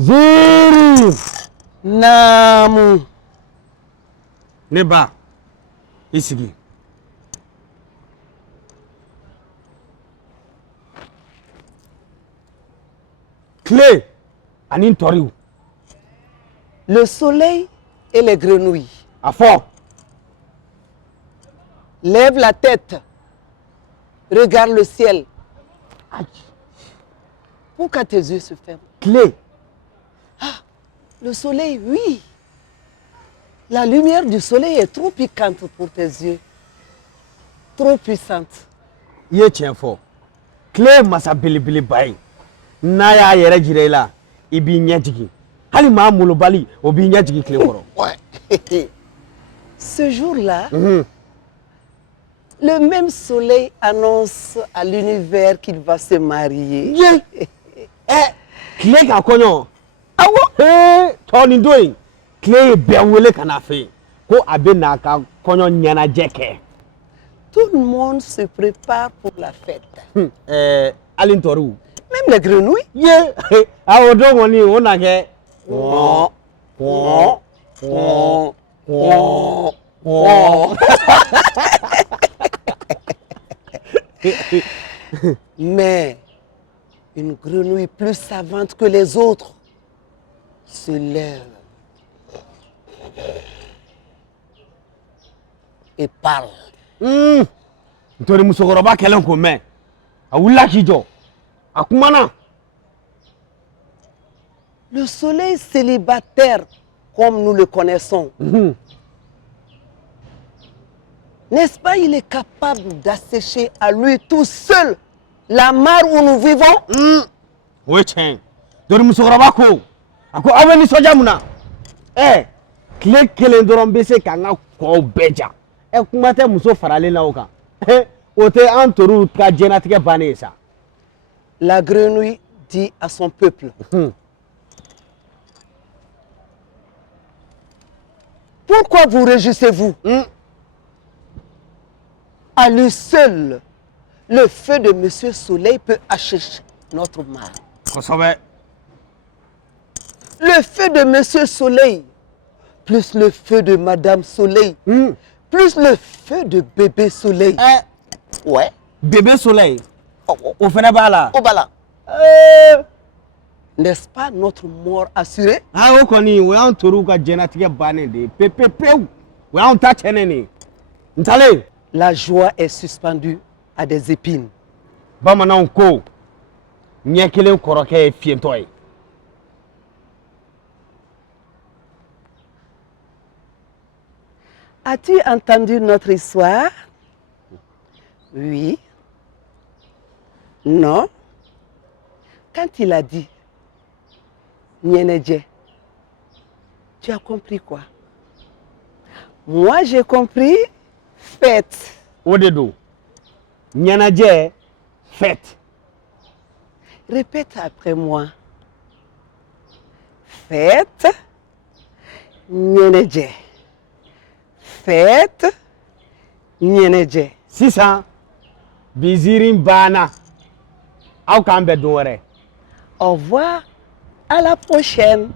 Ziri. Namu. Neba. Isigi. Clé. Anin toriou. Le soleil et les grenouilles. À fond. Lève la tête. Regarde le ciel. Aïe. Pourquoi tes yeux se ferment? Clé. Ah, le soleil, oui. La lumière du soleil est trop piquante pour tes yeux. Trop puissante. Yé tient fort. Clé massa bilibili bay. Naya yere jirela. Ibi nyatiki. Hali ma mulobali obi nyatiki clé koro. Ouais. Ce jour-là, le même soleil annonce à l'univers qu'il va se marier. Clé ka konyo. Awo. Tony doing. Clé bewele kanafe. Ko abe na ka konyo nyana jeke. Tout le monde se prépare pour la fête. Alin Torou. Même les grenouilles. Yeah. Awo do woni wona ke. Mais une grenouille plus savante que les autres se lève et parle. Ntori musokoroba kelen ko me. Awula kijo. Akumana. Le soleil célibataire comme nous le connaissons. N'est-ce pas, il est capable d'assécher à lui tout seul la mare où nous vivons? Oui, tiens. Ntori musokoroba ko. Ako awani soja muna. Clé kelen doron bese kanga ko beja. Kumate muso farale na oka. Ote antoru ka jenatique banesa. La grenouille dit à son peuple. Pourquoi vous réjouissez-vous? À lui seul, le feu de Monsieur Soleil peut assécher notre mare. Le feu de Monsieur Soleil, plus le feu de Madame Soleil, plus le feu de Bébé Soleil. Ouais. Bébé Soleil. Au Fenebala. Au Bala. N'est-ce pas notre mort assurée? Ah, on connaît, on a un tour à Genatique Banende, Pépé, on a un tachenene. Ntale. La joie est suspendue à des épines. Bamana on ko. Nyekele koroke e fientoy. As-tu entendu notre histoire? Oui. Non. Quand il a dit Nyenedje, tu as compris quoi? Moi, j'ai compris fête. Odedo. Nyenedje, fête. Répète après moi. Fête. Nyenedje. Fête. Nyenedje. 600. Bizirin bana. Au kambe douare. Au revoir. À la prochaine.